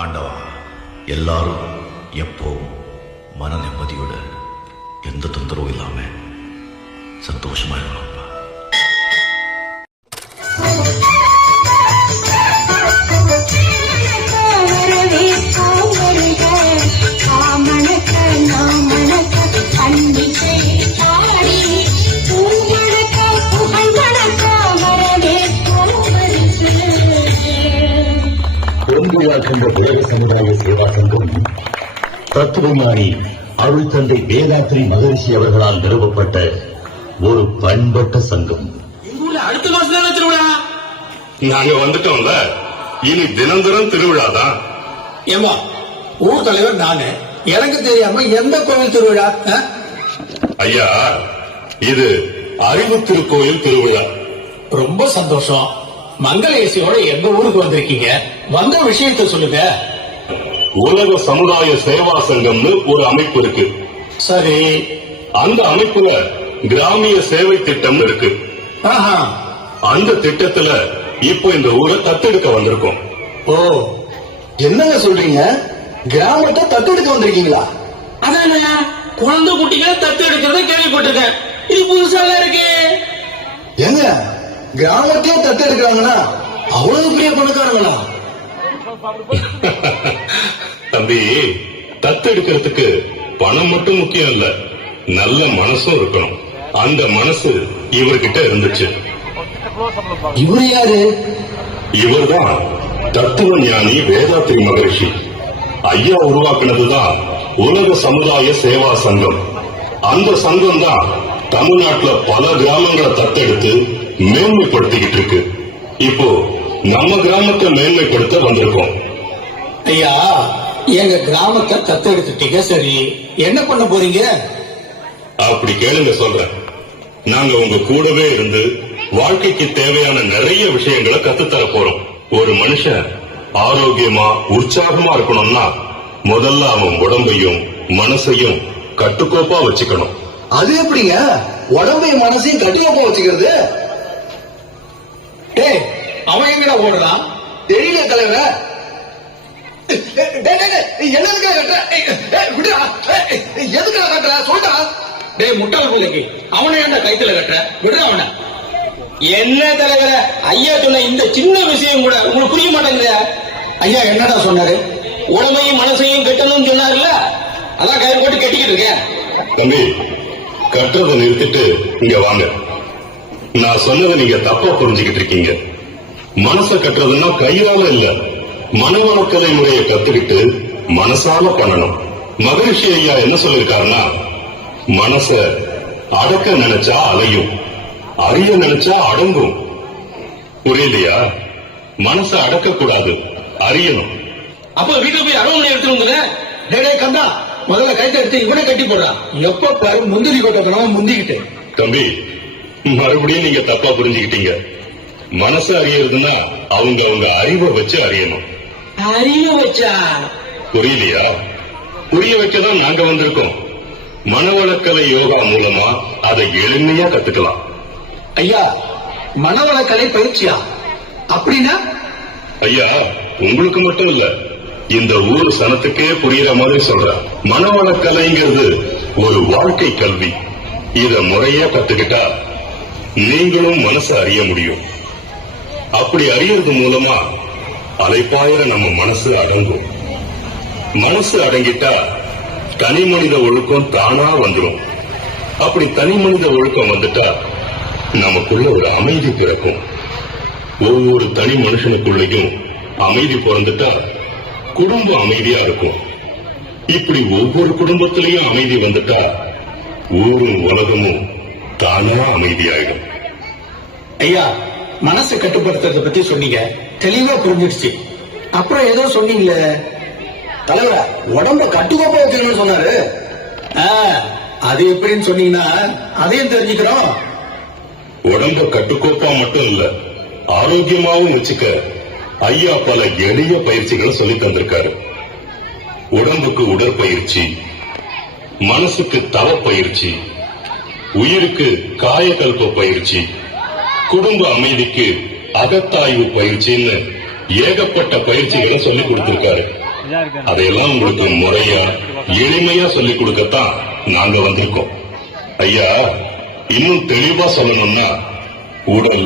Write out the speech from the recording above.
ஆண்டவா எல்லாரும் எப்போவும் மன நிம்மதியோட எந்த தொந்தரவும் இல்லாமல் சந்தோஷமாக இருக்கணும். ஒன்றியாகின்ற வேத சமுதாய சேவா சங்கம் தத்துவஞானி அருள் தந்தை வேதாத்ரி மகரிஷி அவர்களால் நிறுவப்பட்ட ஒரு பண்பட்ட சங்கம். அடுத்த மாசம் திருவிழா? நாங்க வந்துட்டோம்ல. இனி தினந்தரம் திருவிழா தான் ஏமா ஊர் தலைவர் நானு எனக்கு தெரியாம எந்த கோவில் திருவிழா? ஐயா இது அறிவு திருக்கோயில் திருவிழா. ரொம்ப சந்தோஷம். மங்கள இசையோட எங்க ஊருக்கு வந்திருக்கீங்க? வந்த விஷயத்த சொல்லுங்க. உலக சமுதாய சேவா சங்கம்னு ஒரு அமைப்பு இருக்கு. சரி. அந்த அமைப்புல கிராமிய சேவை திட்டம் இருக்கு. ஆஹா. அந்த திட்டத்துல இப்போ இந்த ஊரை தத்தெடுக்க வந்திருக்கோம். ஓ. என்னங்க சொல்றீங்க? கிராமத்தை தத்தெடுக்க வந்திருக்கீங்களா? அதானே குழந்தை குட்டிகளை தத்து எடுக்கிறத கேள்விப்பட்டிருக்கேன். இது புதுசா இருக்கு. ஏங்க? கிராமத்தையே தத்தெடுக்கிறாங்கன்னா அவ்வளவு பெரிய பணக்காரங்களா? தம்பி தத்தெடுக்கிறதுக்கு பணம் மட்டும் முக்கியம் இல்ல. நல்ல மனசும் இருக்கணும். அந்த மனசு இவர்கிட்ட இருந்துச்சு. இவரு யாரு? இவர்தான் தத்துவ ஞானி வேதாத்ரி மகரிஷி. ஐயா உருவாக்குனதுதான் உலக சமுதாய சேவா சங்கம். அந்த சங்கம் தான் தமிழ்நாட்டுல பல கிராமங்களை தத்தெடுத்து மேன்மைப்படுத்திக்கிட்டு இருக்கு இப்போ நம்ம கிராமத்தை மேன்மைப்படுத்த வந்திருக்கோம். ஐயா எங்க கிராமத்தை தத்து எடுத்துட்டீங்க சரி. என்ன பண்ண போறீங்க? அப்படி கேளுங்க சொல்றேன். நாங்க உங்க கூடவே இருந்து வாழ்க்கைக்கு தேவையான நிறைய விஷயங்களை கத்துத்தர போறோம். ஒரு மனுஷன் ஆரோக்கியமா உற்சாகமா இருக்கணும்னா முதல்ல அவன் உடம்பையும் மனசையும் கட்டுக்கோப்பா வச்சுக்கணும். அது எப்படிங்க? உடம்பையும் மனசையும் கட்டுக்கோப்பா வச்சுக்கிறது? டேய் அவன் எங்கடா ஓடுறான்? தெரியல தலைவர. என்னதுக்கா கட்டுற? ஏய், ஏய், விடுடா. ஏய், ஏய், எதுக்குடா கட்டுற? சொல்டா டேய் முட்டாள் பிள்ளைக்கு அவனை ஏன்டா கைத்துல கட்டுற? விடுற அவனை. என்ன தலைவர? ஐயா சொன்ன இந்த சின்ன விஷயம் கூட உங்களுக்கு புரிய மாட்டேங்குது. ஐயா என்னடா சொன்னாரு? உடம்பையும் மனசையும் கட்டணும்னு சொன்னாருல்ல? அதான் கயிறு போட்டு கட்டிக்கிட்டு இருக்கேன். தம்பி கட்டுறதை நிறுத்திட்டு இங்க வாங்க. நான் சொன்னதை நீங்க தப்பா புரிஞ்சுக்கிட்டு இருக்கீங்க. மனச கட்டுறதுன்னா கையால இல்ல. மனவளக்கலை முறையை கத்துக்கிட்டு மனசால பண்ணணும். மகரிஷி ஐயா என்ன சொல்லிருக்காருன்னா மனச அடக்க நினைச்சா அலையும். அறிய நினைச்சா அடங்கும். புரியலையா? மனச அடக்க கூடாது அறியணும். அப்ப வீட்டுல போய் அரவணை எடுத்து வந்துங்க டேய் டேய் கந்தா முதல்ல கைத்தை எடுத்து இவனை கட்டி போடுறான் எப்ப பாரு முந்திரி கொட்டை பண்ணாம முந்திக்கிட்டு. தம்பி மறுபடியும் நீங்க தப்பா புரிஞ்சுக்கிட்டீங்க. மனசு அறியறதுன்னா அவங்க அவங்க அறிவை வச்சு அறியணும். அறிவு வச்சா? புரியலையா? புரிய வைக்கதான் நாங்க வந்திருக்கோம். மனவளக்கலை யோகா மூலமா அதை எளிமையா கத்துக்கலாம். ஐயா மனவளக்கலை பயிற்சியா? அப்படின்னா? ஐயா உங்களுக்கு மட்டும் இல்ல இந்த ஊர் சனத்துக்கே புரியுற மாதிரி சொல்றேன். மனவளக்கலைங்கிறது ஒரு வாழ்க்கை கல்வி. இத முறையா கத்துக்கிட்டா நீங்களும் மனசை அறிய முடியும். அப்படி அறியறது மூலமா அலைப்பாயிர நம்ம மனசு அடங்கும். மனசு அடங்கிட்டா தனி மனித ஒழுக்கம் தானா வந்துடும் அப்படி தனி மனித ஒழுக்கம் வந்துட்டா நமக்குள்ள ஒரு அமைதி பிறக்கும். ஒவ்வொரு தனி மனுஷனுக்குள்ளேயும் அமைதி பிறந்துட்டா குடும்பம் அமைதியா இருக்கும். இப்படி ஒவ்வொரு குடும்பத்திலையும் அமைதி வந்துட்டா ஊரும் உலகமும் தானா அமைதியாயிடும். ஐயா மனசை கட்டுப்படுத்துறத பத்தி சொன்னீங்க. தெளிவா புரிஞ்சிடுச்சு. அப்புறம் ஏதோ சொன்னீங்களே. தலைவரா உடம்ப கட்டுக்கோப்பா வச்சுக்கணும்னு சொன்னாரு. அது எப்படின்னு சொன்னீங்கன்னா அதையும் தெரிஞ்சுக்கிறோம். உடம்ப கட்டுக்கோப்பா மட்டும் இல்ல ஆரோக்கியமாவும் வச்சுக்க. ஐயா பல எளிய பயிற்சிகளை சொல்லி தந்திருக்காரு. உடம்புக்கு உடற்பயிற்சி மனசுக்கு தவ பயிற்சி உயிருக்கு காயகல்ப பயிற்சி குடும்ப அமைதிக்கு அகத்தாய்வு பயிற்சின்னு ஏகப்பட்ட பயிற்சிகளை சொல்லி கொடுத்திருக்காரு. அதையெல்லாம் உங்களுக்கு முறையா எளிமையா சொல்லி கொடுக்கத்தான் நாங்க வந்திருக்கோம். ஐயா இன்னும் தெளிவா சொல்லணும்னா உடல்